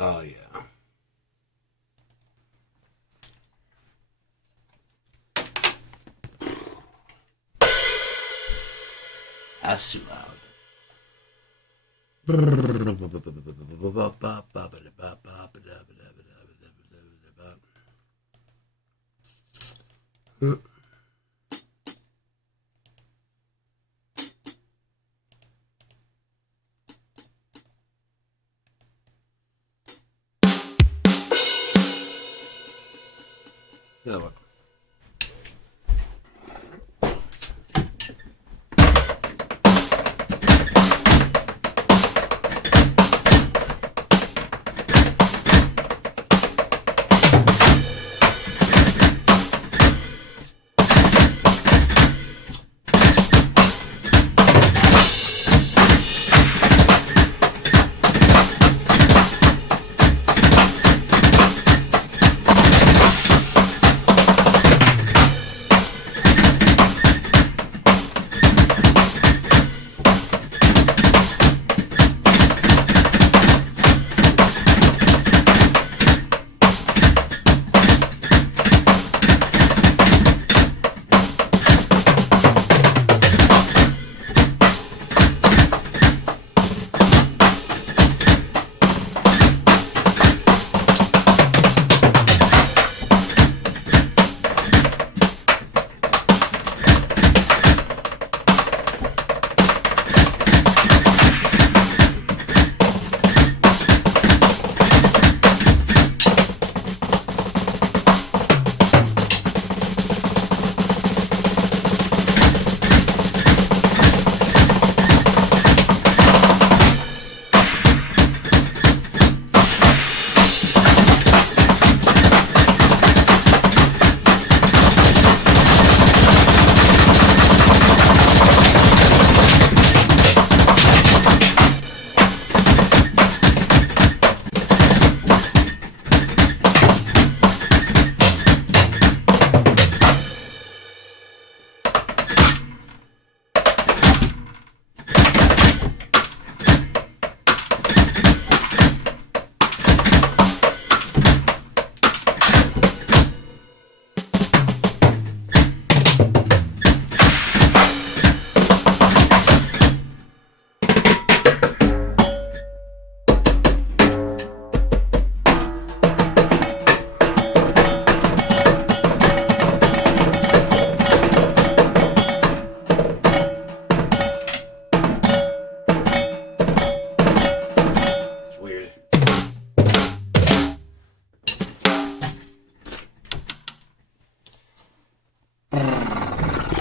Oh, yeah. That's too loud. Yeah, what?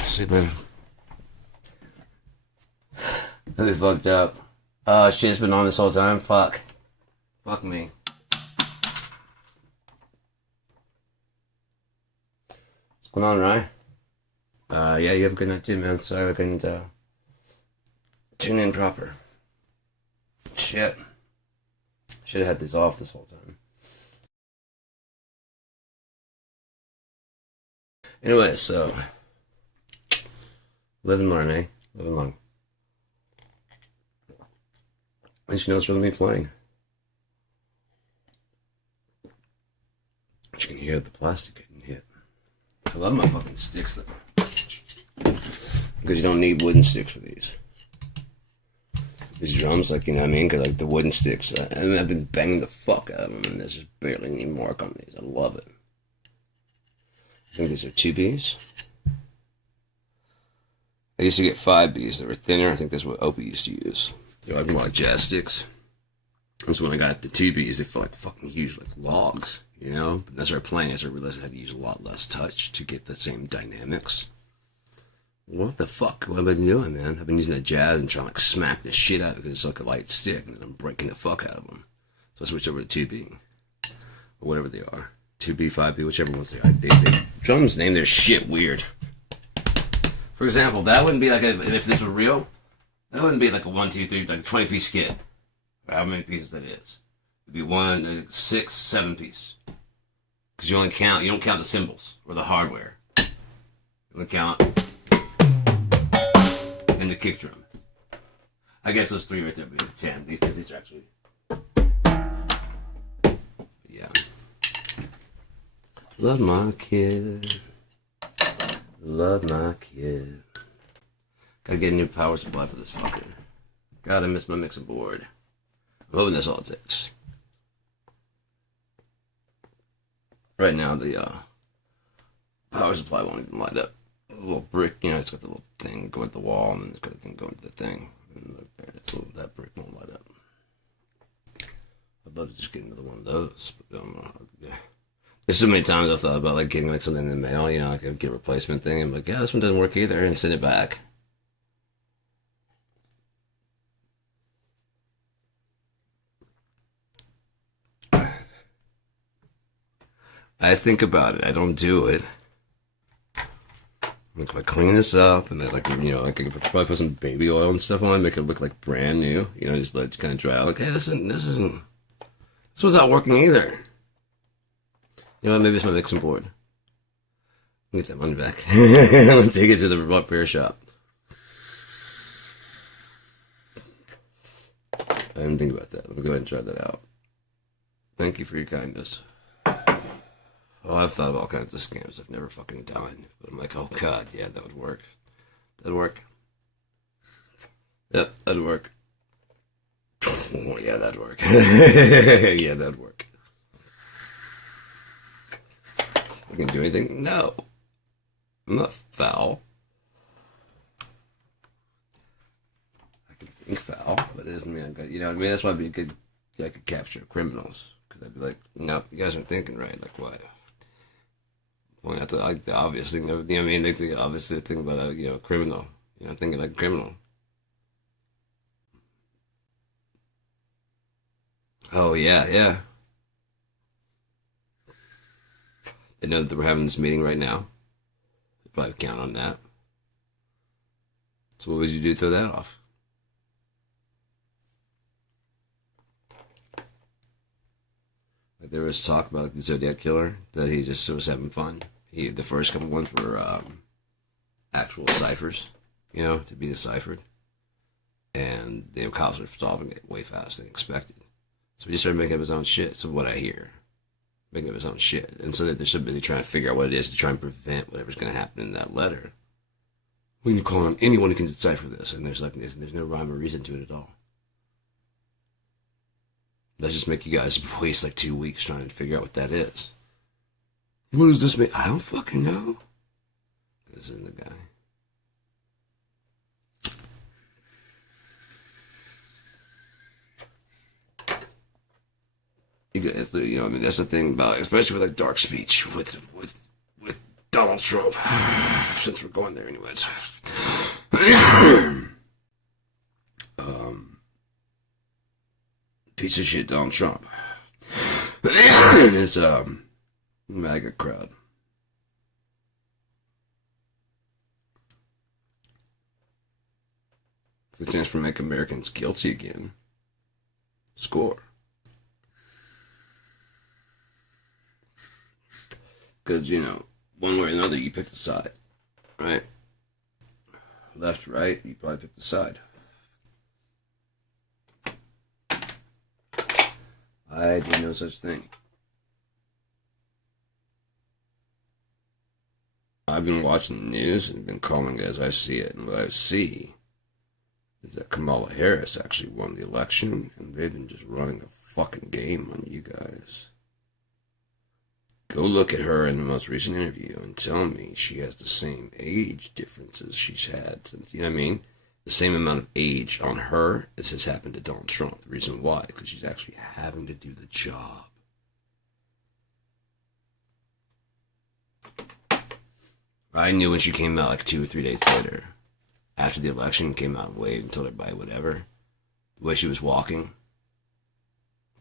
See you later. Really fucked up. Shit's been on this whole time. Fuck me. What's going on, Ryan? Yeah, you have a good night too, man. Sorry I couldn't tune in proper. Shit. Should have had this off this whole time. Anyway, so live and learn, eh? Live and learn. At least you know it's really me playing. You can hear the plastic getting hit. I love my fucking sticks though. Because you don't need wooden sticks for these. These drums, like, you know what I mean? Because, like, the wooden sticks, and I've been banging the fuck out of them, and there's just barely any mark on these. I love it. I think these are 2Bs. I used to get 5Bs that were thinner. I think that's what Opie used to use. They're like more like jazz sticks. And so when I got the 2Bs, they felt like fucking huge, like logs, you know? But as I started playing, I realized I had to use a lot less touch to get the same dynamics. What the fuck? What have I been doing, man? I've been using that jazz and trying to like smack the shit out of it because it's like a light stick, and then I'm breaking the fuck out of them. So I switched over to 2B, or whatever they are. 2B, 5B, whichever ones they are. Drums name their shit weird. For example, that wouldn't be like if this were real, that wouldn't be like a 1, 2, 3, like a 20-piece kit. Or how many pieces that is. It'd be 1, 6, 7 piece. Because you don't count the cymbals or the hardware. You only count and the kick drum. I guess those 3 right there would be 10 because these are actually. Yeah. Love my kid. Love my kid. Gotta get a new power supply for this fucker. Gotta miss my mixing board. I'm hoping that's all it takes. Right now, the power supply won't even light up. A little brick, you know, it's got the little thing going to the wall, and then it's got the thing going to the thing. And look there, that brick won't light up. I'd love to just get another one of those, but I don't know. Yeah. There's so many times I've thought about like getting like something in the mail, you know, like a get a replacement thing. I'm like, yeah, this one doesn't work either, and send it back. I think about it. I don't do it. Like, if I clean this up and I like, you know, like I could probably put some baby oil and stuff on, make it look like brand new. You know, just let it kind of dry out. Like, hey, this one's not working either. You know what? Maybe it's my mixing board. Get that money back. I'm gonna take it to the repair shop. I didn't think about that. Let me go ahead and try that out. Thank you for your kindness. Oh, I've thought of all kinds of scams I've never fucking done. But I'm like, oh god, yeah, that would work. That'd work. Yep, that'd work. Oh, yeah, that'd work. Yeah, that'd work. I can do anything? No. I'm not foul. I can think foul, but it doesn't mean I'm good. You know what I mean? That's why I'd be a good, I could capture criminals. Because I'd be like, no, you guys aren't thinking right. Like, what? Point out the obvious thing. You know what I mean? They think, obviously, think about a, you know, criminal. You know, thinking like a criminal. Oh, yeah, yeah. They know that we're having this meeting right now. They probably count on that. So what would you do to throw that off? Like there was talk about like the Zodiac Killer, that he just was having fun. The first couple ones were actual ciphers, you know, to be deciphered. And the cops were solving it way faster than expected. So he just started making up his own shit. So what I hear. Making up his own shit. And so that they're simply trying to figure out what it is to try and prevent whatever's going to happen in that letter. We can call on anyone who can decipher this. And there's no rhyme or reason to it at all. Let's just make you guys waste like 2 weeks trying to figure out what that is. What does this mean? I don't fucking know. This isn't the guy. You know, I mean, that's the thing about, especially with like dark speech with Donald Donald Trump, since we're going there anyways. Piece of shit Donald Trump. And his MAGA crowd. The chance for make Americans guilty again. Score. Because, you know, one way or another, you pick the side. Right? Left, right, you probably pick the side. I do no such thing. I've been watching the news and been calling it as I see it. And what I see is that Kamala Harris actually won the election, and they've been just running a fucking game on you guys. Go look at her in the most recent interview and tell me she has the same age differences she's had since, you know what I mean? The same amount of age on her as has happened to Donald Trump. The reason why, because she's actually having to do the job. I knew when she came out like 2 or 3 days later, after the election, came out and waved and told everybody whatever. The way she was walking,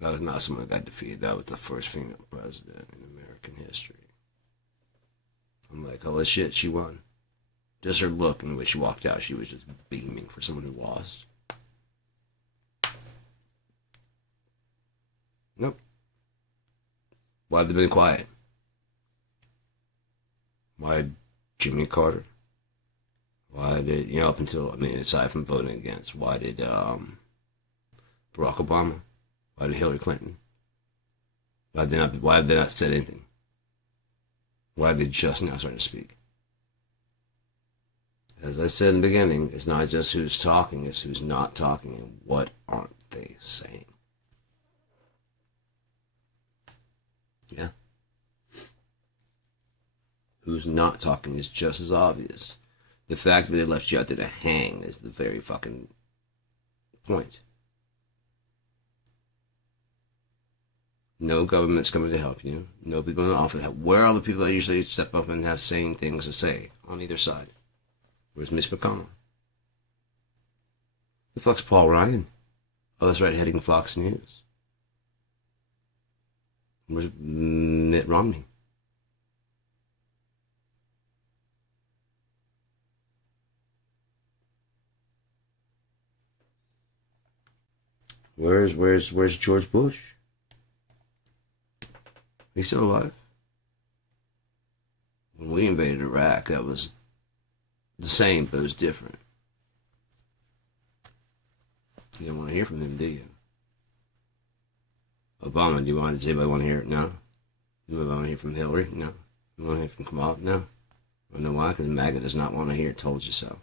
that was not someone that got defeated. That was the first female president in American history. I'm like, holy shit, she won. Just her look and the way she walked out, she was just beaming for someone who lost. Nope. Why have they been quiet? Why Jimmy Carter? Why did, you know, up until, I mean, aside from voting against, why did Barack Obama? Why did Hillary Clinton? Why have they not said anything? Why have they just now started to speak? As I said in the beginning, it's not just who's talking, it's who's not talking, and what aren't they saying? Yeah. Who's not talking is just as obvious. The fact that they left you out there to hang is the very fucking point. No government's coming to help you. No people in the office. Where are the people that usually step up and have saying things to say on either side? Where's Miss McConnell? The fuck's Paul Ryan? Oh, that's right, heading Fox News. Where's Mitt Romney? Where's George Bush? He's still alive. When we invaded Iraq, that was the same, but it was different. You don't want to hear from him, do you? Obama, does anybody want to hear it? No. Do you want to hear from Hillary? No. You want to hear from Kamala? No. I know why? Because MAGA does not want to hear it. Told you so.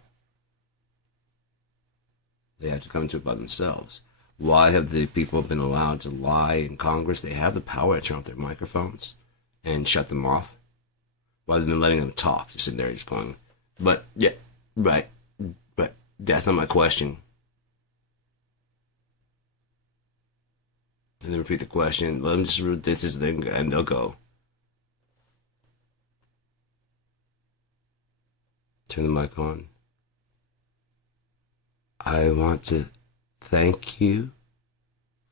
They have to come to it by themselves. Why have the people been allowed to lie in Congress? They have the power to turn off their microphones and shut them off. Why have they been letting them talk? Just sitting there just going, but, yeah, right, but that's not my question. And then repeat the question. Let them just read this thing, and they'll go. Turn the mic on. I want to thank you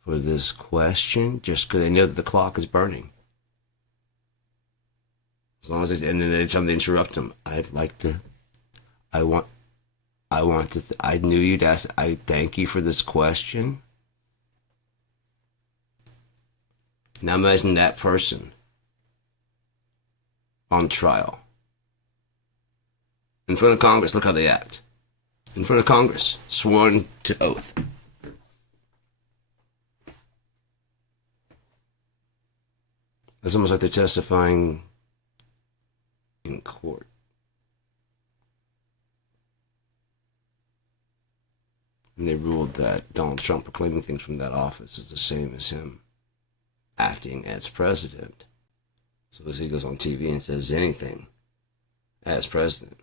for this question, just because I know that the clock is burning. As long as and then anytime they interrupt them, I knew you'd ask, I thank you for this question. Now imagine that person on trial. In front of Congress, look how they act. In front of Congress, sworn to oath. It's almost like they're testifying in court. And they ruled that Donald Trump proclaiming things from that office is the same as him acting as president. So as he goes on TV and says anything as president.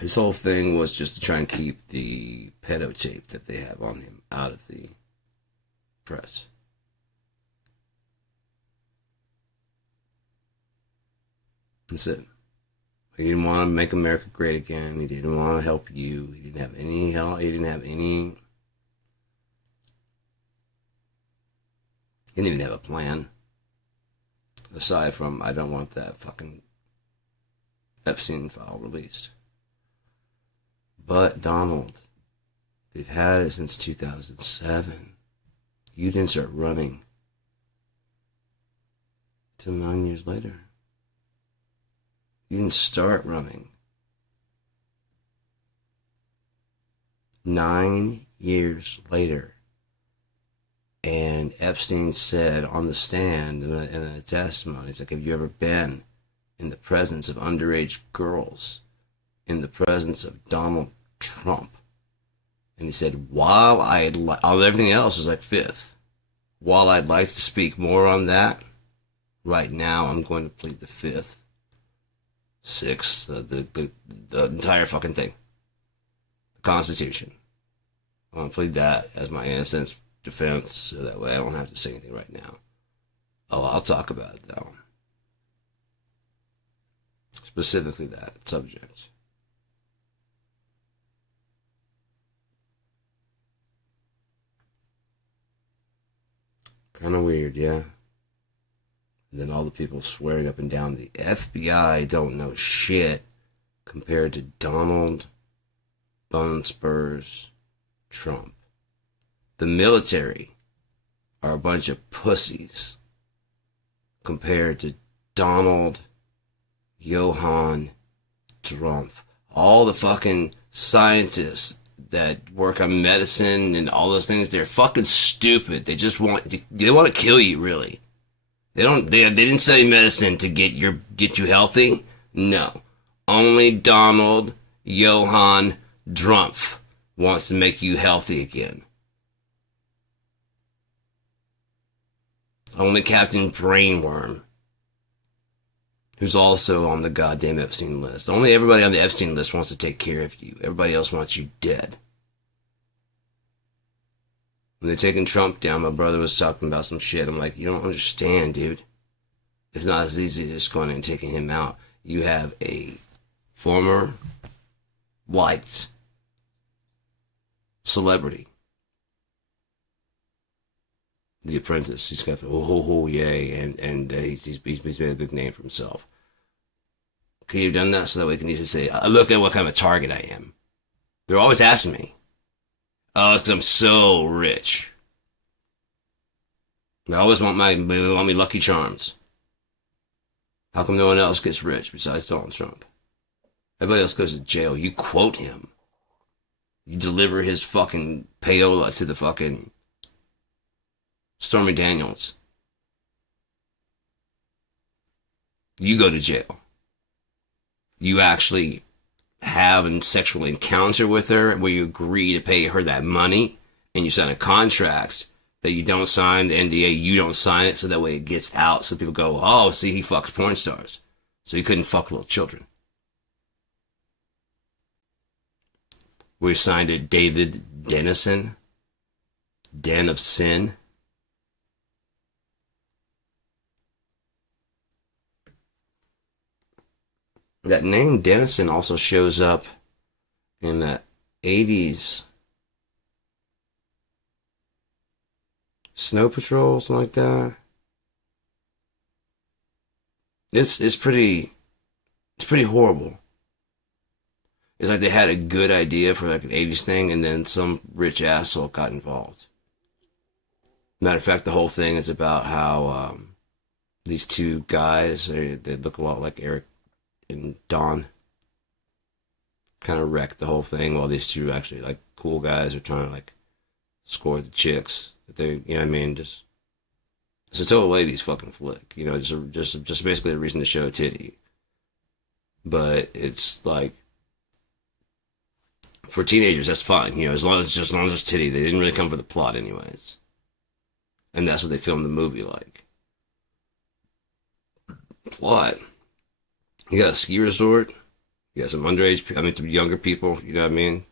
His whole thing was just to try and keep the pedo tape that they have on him out of the press. That's it. He didn't want to make America great again. He didn't want to help you. He didn't have any help. He didn't even have a plan. Aside from, I don't want that fucking Epstein file released. But Donald, they've had it since 2007. You didn't start running till 9 years later. You didn't start running. 9 years later. And Epstein said on the stand in the testimony, it's like, have you ever been in the presence of underage girls, in the presence of Donald Trump? And he said, while everything else was like fifth, while I'd like to speak more on that, right now I'm going to plead the fifth, sixth, the entire fucking thing. The Constitution. I'm going to plead that as my innocence defense, so that way I don't have to say anything right now. Oh, I'll talk about it though. Specifically that subject. Kind of weird, yeah. And then all the people swearing up and down the FBI don't know shit compared to Donald Bum Spurs Trump. The military are a bunch of pussies compared to Donald Johann Trump. All the fucking scientists that work on medicine and all those things, they're fucking stupid. They just want to kill you, really. They didn't study medicine to get you healthy. No. Only Donald Johann Trump wants to make you healthy again. Only Captain Brainworm, who's also on the goddamn Epstein list. Only everybody on the Epstein list wants to take care of you. Everybody else wants you dead. When they're taking Trump down, my brother was talking about some shit. I'm like, you don't understand, dude. It's not as easy as just going and taking him out. You have a former white celebrity. The Apprentice. He's got the yay, and he's made a big name for himself. Could you have done that so that we can easily say, look at what kind of a target I am? They're always asking me. Oh, it's because I'm so rich. They always want me Lucky Charms. How come no one else gets rich besides Donald Trump? Everybody else goes to jail. You quote him. You deliver his fucking payola to the fucking Stormy Daniels. You go to jail. You actually have a sexual encounter with her where you agree to pay her that money, and you sign a contract that you don't sign, the NDA, you don't sign it, so that way it gets out, so people go, oh, see, he fucks porn stars. So he couldn't fuck little children. We signed it David Dennison, Den of Sin. That name Dennison also shows up in the 80s Snow Patrol, something like that. It's pretty horrible. It's like they had a good idea for like an 80s thing, and then some rich asshole got involved. Matter of fact, the whole thing is about how these two guys, they look a lot like Eric and Don, kind of wrecked the whole thing, while these two actually like cool guys are trying to like score the chicks. They, you know what I mean? Just it's a total ladies fucking flick, you know, just basically a reason to show a titty. But it's like for teenagers, that's fine, you know, as long as it's titty. They didn't really come for the plot, anyways, and that's what they filmed the movie like. Plot. You got a ski resort. You got some underage, I mean, some younger people, you know what I mean?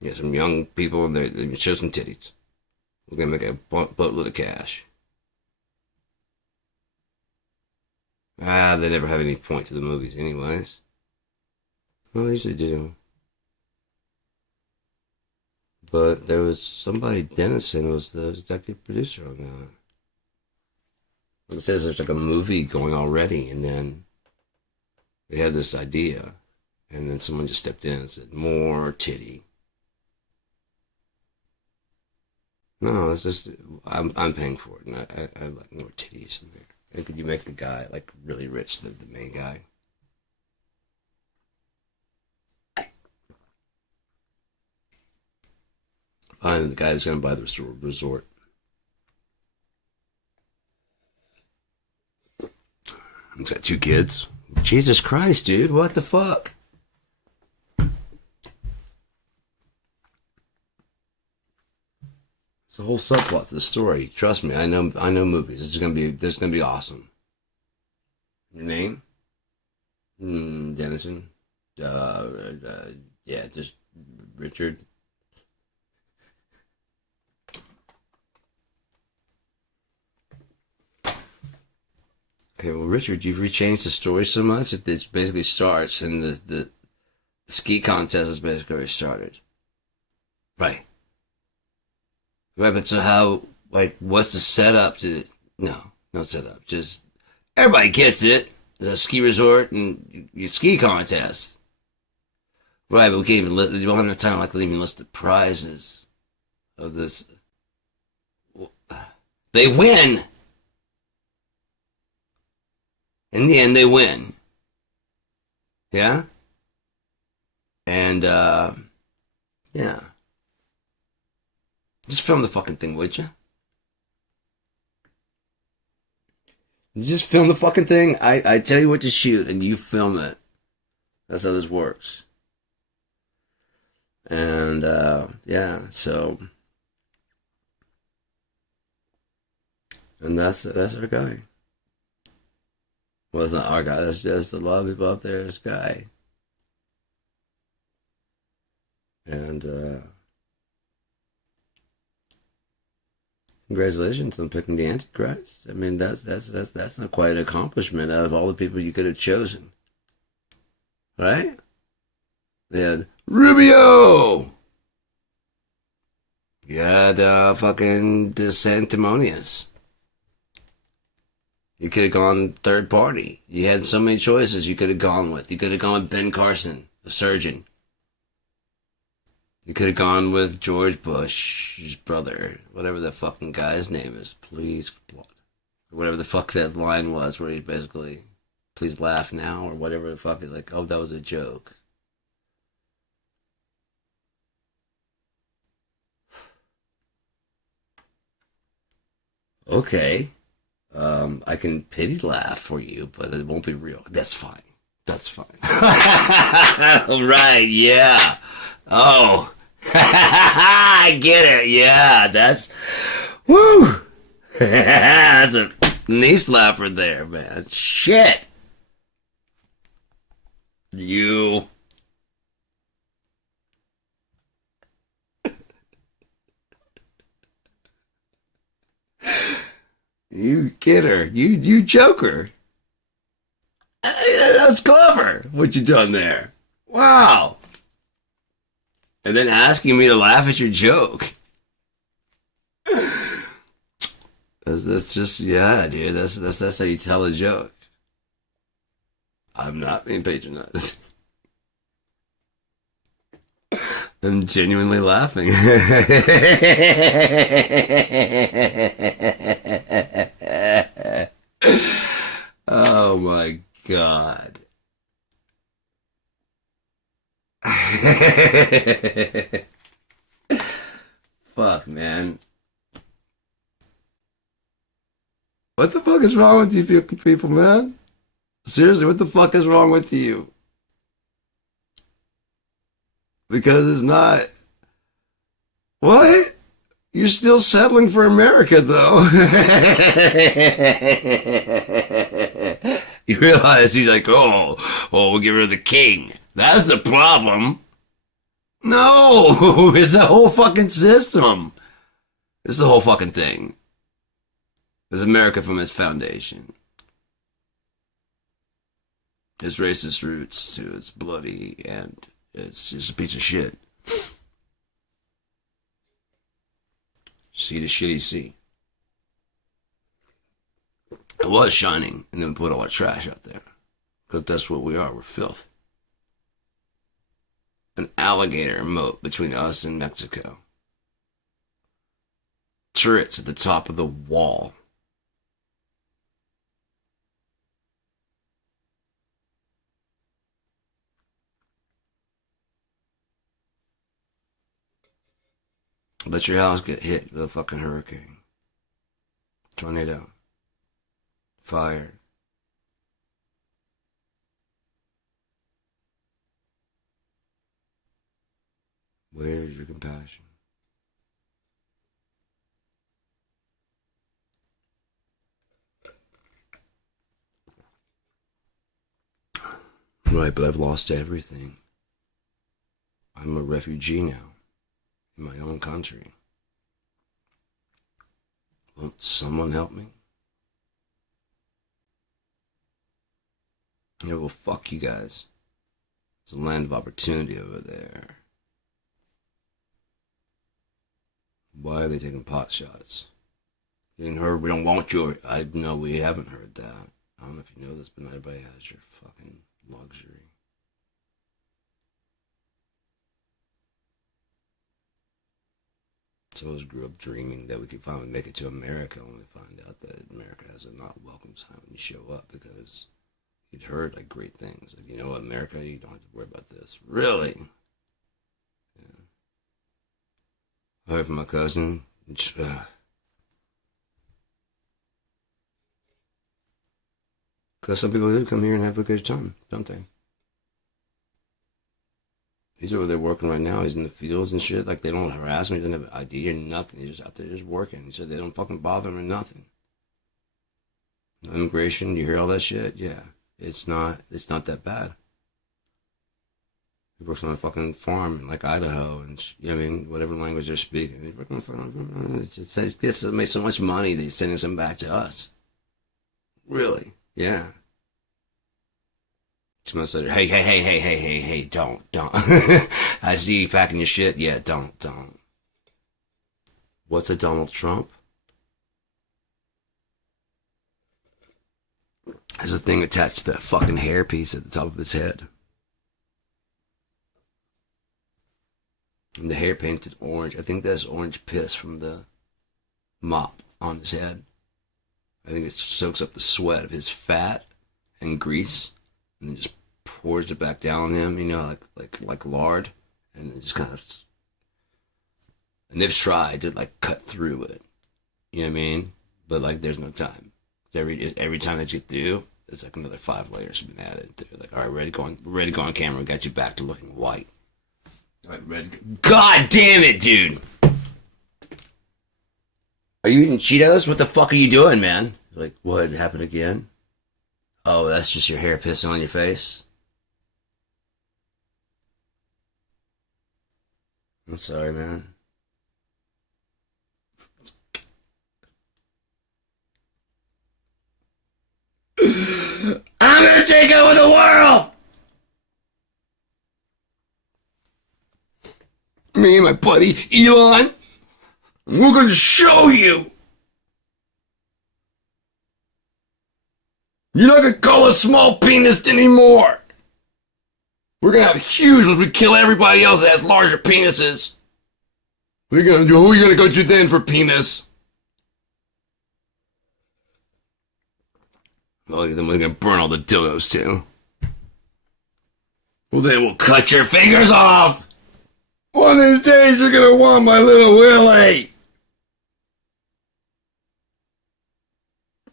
You got some young people, and they show some titties. We're going to make a boatload of cash. They never have any point to the movies anyways. Well, they usually do. But there was somebody, Dennison was the executive producer on that. It says there's like a movie going already, and then they had this idea, and then someone just stepped in and said, more titty. No, it's just, I'm paying for it, and I like more titties in there. And could you make the guy, like, really rich, the main guy? Fine, the guy that's going to buy the resort. He's got 2 kids. Jesus Christ, dude, what the fuck? It's the whole subplot to the story. Trust me, I know movies. This is gonna be awesome. Your name? Dennison. Yeah, just Richard. Okay, well, Richard, you've rechanged the story so much that it basically starts, and the ski contest is basically already started. Right. Right, but so how, like, what's the setup to it? No setup. Just, everybody gets it. There's a ski resort and your ski contest. Right, but we can't even list, you won't have enough time, like, to even list the prizes of this. They win! In the end, they win. Yeah? And, yeah. Just film the fucking thing, would you? You just film the fucking thing. I tell you what to shoot, and you film it. That's how this works. And, yeah, so. And that's our guy. Well, it's not our guy. That's just a lot of people out there. This guy. And, congratulations on picking the Antichrist. I mean, that's not quite an accomplishment out of all the people you could have chosen. Right? They had Rubio! You had, fucking DeSanctimonious. You could have gone third party. You had so many choices you could have gone with. You could have gone with Ben Carson, the surgeon. You could have gone with George Bush's brother, whatever the fucking guy's name is. Please, whatever the fuck that line was, where he basically, please laugh now, or whatever the fuck. Like, oh, that was a joke. Okay. I can pity laugh for you, but it won't be real. That's fine. That's fine. Right, yeah. Oh. I get it. Yeah, that's... Woo! That's a knee slapper there, man. Shit. You... You kidder. You joker. That's clever, what you done there. Wow. And then asking me to laugh at your joke. That's just, yeah, dude. That's how you tell a joke. I'm not being patronized. I'm genuinely laughing. Oh my God. Fuck, man. What the fuck is wrong with you people, man? Seriously, what the fuck is wrong with you? Because it's not... What? You're still settling for America, though. You realize he's like, oh, we'll get rid of the king. That's the problem. No, it's the whole fucking system. It's the whole fucking thing. It's America from its foundation. Its racist roots to its bloody, and it's just a piece of shit. See the shit you see. It was shining, and then we put all our trash out there. Because that's what we are, we're filth. An alligator moat between us and Mexico. Turrets at the top of the wall. Let your house get hit with a fucking hurricane. Tornado. Fire. Where is your compassion? Right, but I've lost everything. I'm a refugee now, in my own country. Won't someone help me? Yeah, well, fuck you guys. It's a land of opportunity over there. Why are they taking pot shots? You didn't heard we don't want your... I know we haven't heard that. I don't know if you know this, but not everybody has your fucking luxury. Some of us grew up dreaming that we could finally make it to America, only to find out that America has a not welcome sign when you show up, because you'd heard like great things. Like, you know what, America, you don't have to worry about this. Really? Yeah. I heard from my cousin. Because some people do come here and have a good time, don't they? He's over there working right now. He's in the fields and shit. Like, they don't harass him. He doesn't have an ID or nothing. He's just out there just working. He said they don't fucking bother him or nothing. Immigration, you hear all that shit? Yeah. It's not that bad. He works on a fucking farm in, like, Idaho, and, you know what I mean, whatever language they're speaking. He's working on a fucking... He gets to make so much money that he's sending some back to us. Really? Yeah. 2 months later, hey, don't. I see you packing your shit. Yeah, don't. What's a Donald Trump? There's a thing attached to that fucking hairpiece at the top of his head. And the hair painted orange. I think that's orange piss from the mop on his head. I think it soaks up the sweat of his fat and grease, and then just pours it back down on him, you know, like lard, and it just kind of. And they've tried to like cut through it, you know what I mean? But like, there's no time. Every time that you do, it's like another 5 layers have been added. They're like, all right, ready to go on camera. We got you back to looking white. All right, ready. God damn it, dude! Are you eating Cheetos? What the fuck are you doing, man? Like, what happened again? Oh, that's just your hair pissing on your face? I'm sorry, man. I'm gonna take over the world! Me and my buddy Elon, we're gonna show you! You're not gonna call us small penis anymore! We're gonna have huge ones. We kill everybody else that has larger penises. What are you gonna do? Who are you gonna go to then for penis? Well, then we're gonna burn all the dildos too. Well, then we'll cut your fingers off. One of these days you're gonna want my little Willie.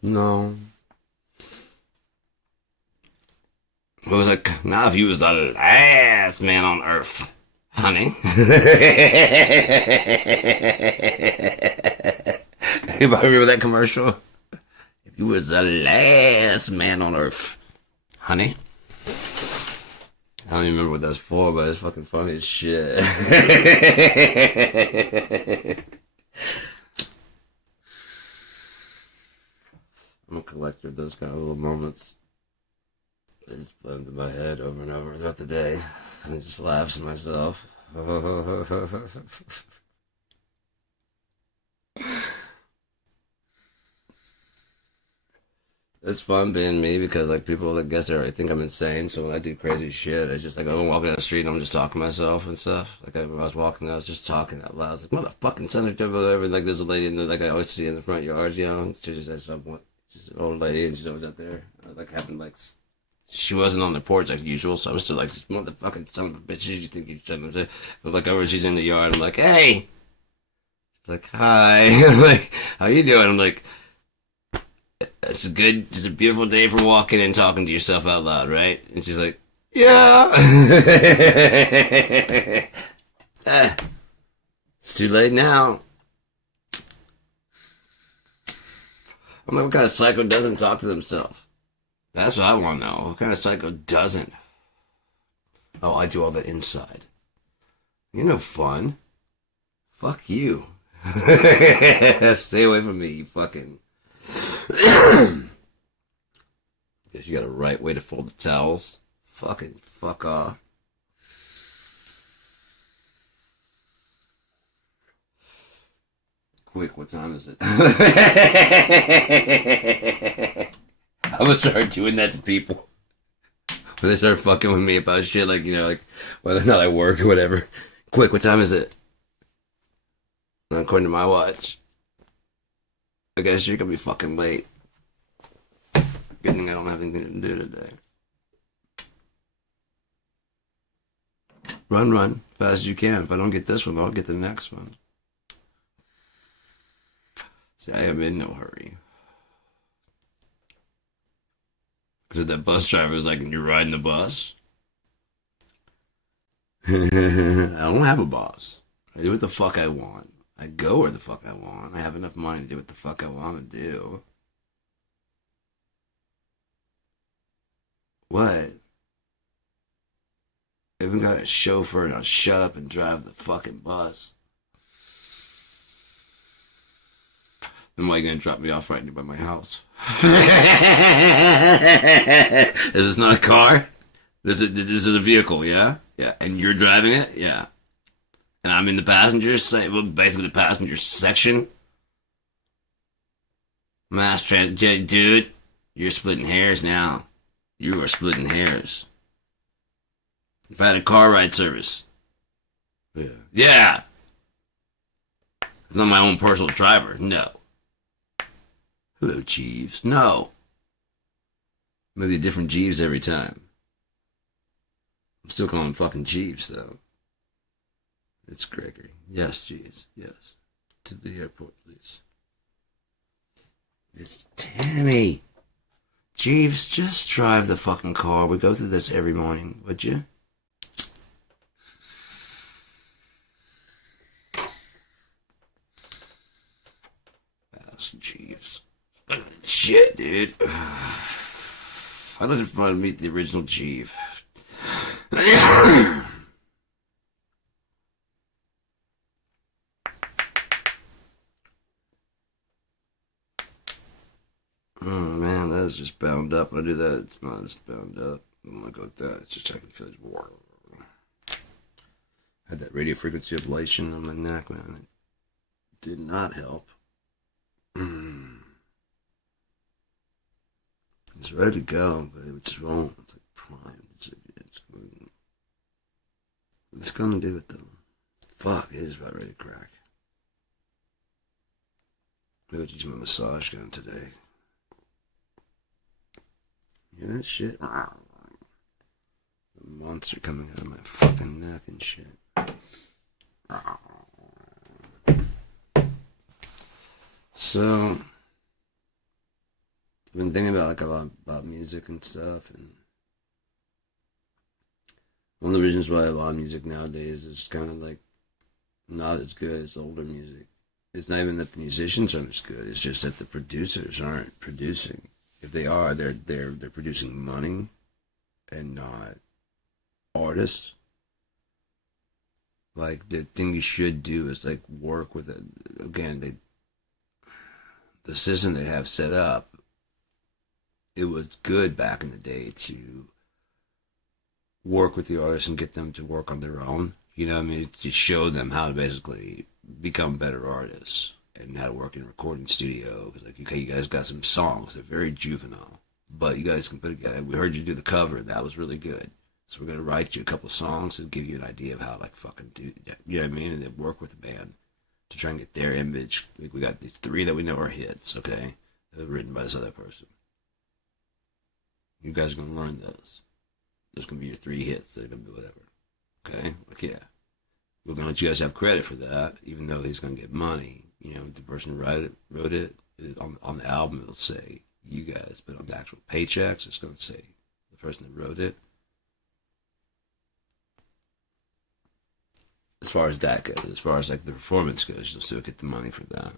No. It was like, now if you was the last man on earth, honey. Anybody remember that commercial? If you was the last man on earth, honey. I don't even remember what that's for, but it's fucking funny as shit. I'm a collector of those kind of little moments. They just play into my head over and over throughout the day. And I just laugh to myself. It's fun being me because like people, I guess they already think I'm insane. So when I do crazy shit, it's just like I'm walking down the street and I'm just talking to myself and stuff. Like when I was walking, I was just talking out loud. I was like, motherfucking son of a, and like there's a lady in the, like I always see in the front yard, you know. She just has someone, just an old lady, and she's always out there. Like having like, she wasn't on the porch like usual, so I was still like, this motherfucking son of a bitch. You think you're trying to? But like over, she's in the yard. I'm like, hey, like hi, like how you doing? I'm like. It's a beautiful day for walking and talking to yourself out loud, right? And she's like, yeah. It's too late now. I'm like, what kind of psycho doesn't talk to themselves? That's what I want to know. What kind of psycho doesn't? Oh, I do all that inside. You're no fun. Fuck you. Stay away from me, you fucking... Guess you got a right way to fold the towels. Fucking fuck off. Quick, what time is it? I'm gonna start doing that to people. When they start fucking with me about shit, like, you know, like whether or not I work or whatever. Quick, what time is it? According to my watch. I guess you're gonna be fucking late. Good thing I don't have anything to do today. Run, fast as you can. If I don't get this one, I'll get the next one. See, I am in no hurry. Because that bus driver was like, you're riding the bus? I don't have a boss. I do what the fuck I want. I go where the fuck I want. I have enough money to do what the fuck I want to do. What? I even got a chauffeur and I'll shut up and drive the fucking bus. Then why are you gonna drop me off right by my house? Is this not a car? This is a vehicle, yeah? Yeah. And you're driving it? Yeah. And I'm in the passenger section, well, basically the passenger section. Mass transit, dude, you're splitting hairs now. You are splitting hairs. If I had a car ride service. Yeah. Yeah. It's not my own personal driver, no. Hello, Jeeves. No. Maybe different Jeeves every time. I'm still calling him fucking Jeeves, though. It's Gregory. Yes, Jeeves. Yes. To the airport, please. It's Tammy. Jeeves, just drive the fucking car. We go through this every morning, would you? Ask Jeeves. Shit, dude. I didn't want to meet the original Jeeves. Oh man, that is just bound up. When I do that, it's not as bound up. I don't want to go with that. It's just checking feels warm. Had that radio frequency ablation on my neck, man. It did not help. It's ready to go, but it's wrong. It's like primed. It's gonna do it though. Fuck, it is about ready to crack. Maybe I'll teach my massage gun today. Yeah, that shit. The monster coming out of my fucking neck and shit. So, I've been thinking about like a lot about music and stuff, and one of the reasons why a lot of music nowadays is kind of like not as good as older music. It's not even that the musicians aren't as good. It's just that the producers aren't producing. If they are, they're producing money and not artists. Like, the thing you should do is like work with it. Again, the system they have set up, it was good back in the day to work with the artists and get them to work on their own. You know what I mean? To show them how to basically become better artists and how to work in a recording studio. Because, like, okay, you guys got some songs. They're very juvenile. But you guys can put it together. We heard you do the cover. That was really good. So we're going to write you a couple songs and give you an idea of how to, like, fucking do that. You know what I mean? And then work with the band to try and get their image. Like, we got these 3 that we know are hits, okay? They're written by this other person. You guys are going to learn those. Those going to be your 3 hits. They're going to be whatever. Okay? Like, yeah. We're going to let you guys have credit for that, even though he's going to get money. You know, the person who wrote it on the album, it'll say you guys, but on the actual paychecks, it's going to say the person that wrote it. As far as that goes, as far as like the performance goes, you'll still get the money for that.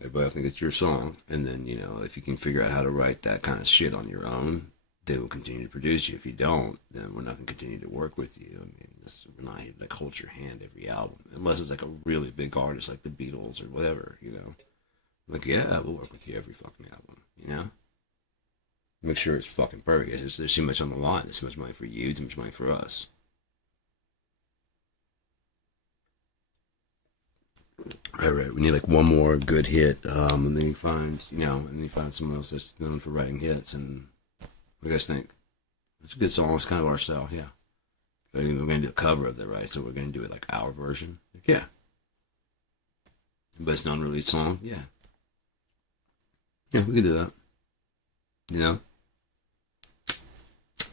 Everybody, I think it's your song, and then, you know, if you can figure out how to write that kind of shit on your own, they will continue to produce you. If you don't, then we're not going to continue to work with you. I mean, we're not here to like hold your hand every album, unless it's like a really big artist like the Beatles or whatever, you know. Like, yeah, we'll work with you every fucking album, you know. Make sure it's fucking perfect. There's too much on the line. There's too much money for you, too much money for us. Right. We need like one more good hit, and then you find, you know, and then you find someone else that's known for writing hits. And what do you guys think? It's a good song. It's kind of our style, yeah. We're going to do a cover of that, right? So we're going to do it like our version, like, yeah. But it's not an unreleased song, yeah. Yeah, we can do that. You know,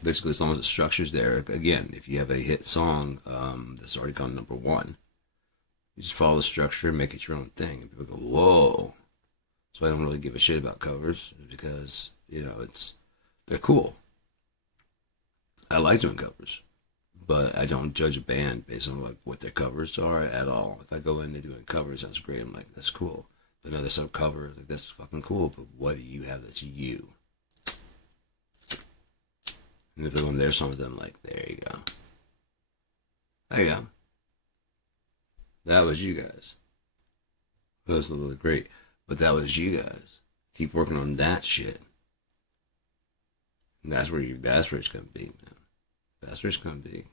basically, as long as the structure's there. Again, if you have a hit song that's already gone #1. You just follow the structure and make it your own thing. And people go, whoa. So I don't really give a shit about covers because, you know, they're cool. I like doing covers. But I don't judge a band based on like what their covers are at all. If I go in, they're doing covers, that's great. I'm like, that's cool. But another sub cover, like, that's fucking cool. But what do you have that's you? And if they're on their songs, I'm like, there you go. There you go. That was you guys. That was a little great. But that was you guys. Keep working on that shit. And that's where it's gonna be, man. That's where it's gonna be.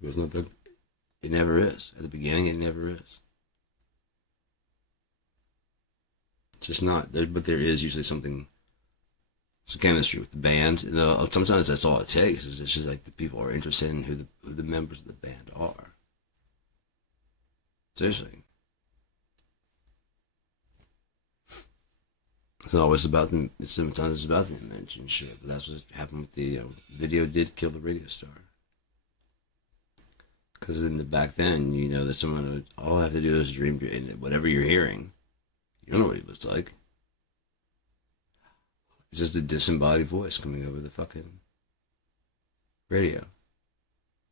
It never is. At the beginning, it never is. It's just not. But there is usually something. Some chemistry with the band. You know, sometimes that's all it takes. It's just like the people are interested in who the members of the band are. Seriously. It's always about them. Sometimes it's about the image and shit. But that's what happened with the video. Did kill the radio star. Because in the back then, you know, that someone would all have to do is dream, and whatever you're hearing, you don't know what he looks like. It's just a disembodied voice coming over the fucking radio.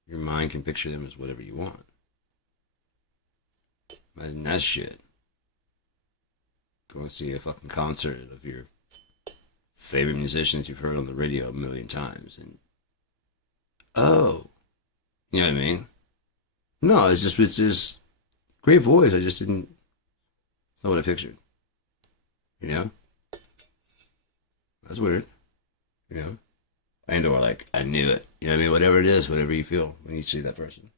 Your mind can picture them as whatever you want. Imagine that shit. Go and see a fucking concert of your favorite musicians you've heard on the radio 1,000,000 times, and you know what I mean? No, it's just great voice. I just didn't. It's not what I pictured. You know? That's weird. You know? And or like, I knew it. You know what I mean? Whatever it is, whatever you feel when you see that person.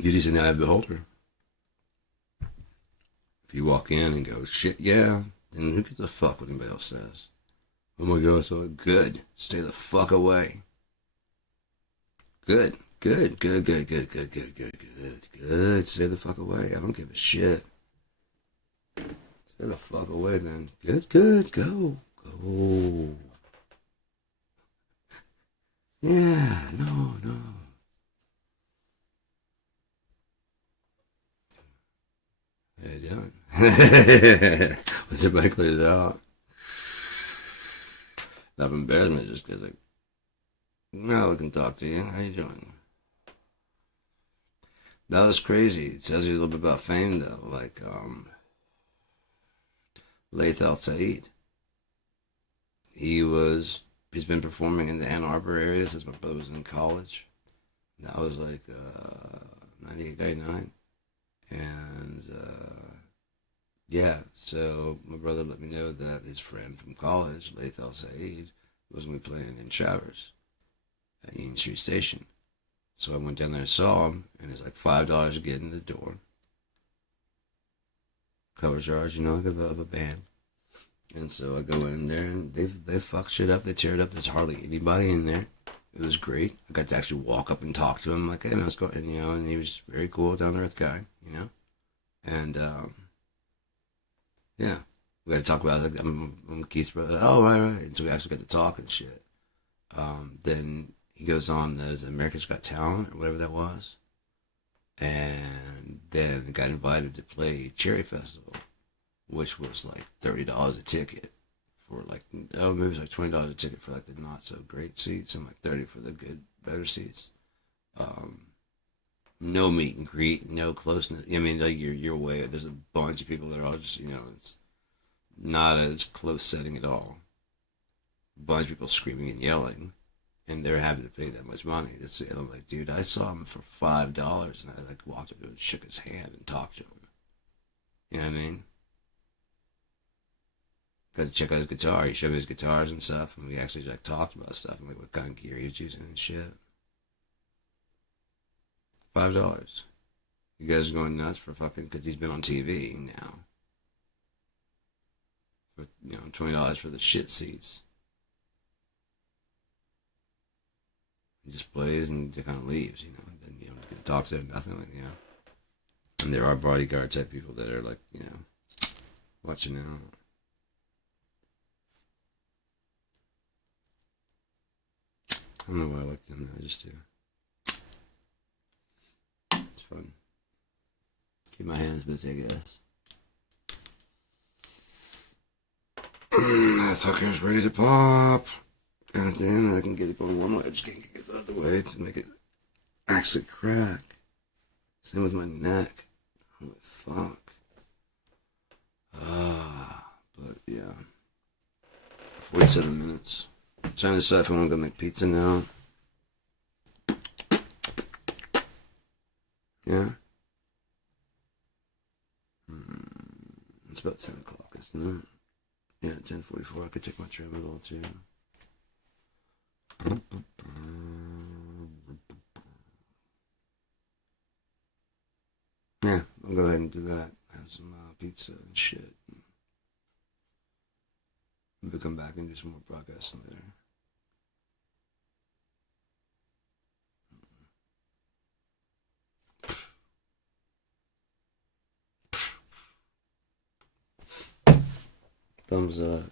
Beauty's in the eye of the beholder. If you walk in and go, shit, yeah, then who gives a fuck what anybody else says? Oh my god, so good. Stay the fuck away. Good. Good. Stay the fuck away. I don't give a shit. Stay the fuck away then. Good. Go. Yeah, no. How you doing? Let's everybody clear it out. Not embarrassment, just because, like, no, we can talk to you. How you doing? That was crazy. It tells you a little bit about fame, though. Like, Laith Al Said. He's been performing in the Ann Arbor area since my brother was in college. That was like 98, 99. And yeah, so my brother let me know that his friend from college, Laith Al Said, was going to be playing in Traverse at Union Street Station. So I went down there and saw him, and it's like $5 to get in the door. Cover charge, of a band. And so I go in there, and they fuck shit up. They tear it up. There's hardly anybody in there. It was great. I got to actually walk up and talk to him, like, hey, man, let's go. And, and he was very cool, down to earth guy, And, yeah, we got to talk about it. Like, I'm Keith's brother. Oh, right. And so we actually got to talk and shit. Then he goes on as America's Got Talent, or whatever that was. And then got invited to play Cherry Festival, which was like $30 a ticket for like, maybe it was like $20 a ticket for like the not so great seats and like 30 for the better seats. No meet and greet, no closeness. I mean, like you're way. There's a bunch of people that are all just, it's not a close setting at all. A bunch of people screaming and yelling, and they're happy to pay that much money. And I'm like, dude, I saw him for $5, and I like walked up to him and shook his hand and talked to him. You know what I mean? Got to check out his guitar. He showed me his guitars and stuff, and we actually like talked about stuff and like what kind of gear he was using and shit. $5. You guys are going nuts for fucking because he's been on TV now. For $20 for the shit seats. He just plays and just kind of leaves, and then you don't get to talk to him, nothing like And there are bodyguard type people that are like, watching out. I don't know why I like them. I just do. It's fun. Keep my hands busy, I guess. That fucker's ready to pop. God damn, I can get it going one way. I just can't get it the other way to make it actually crack. Same with my neck. Holy fuck. But yeah. 47 minutes. I'm trying to decide if I want to go make pizza now. Yeah. It's about 10 o'clock, isn't it? Yeah, 10:44. I could take my trim a little too. Yeah, I'll go ahead and do that. Have some pizza and shit. Maybe come back and do some more broadcasting later. Thumbs up.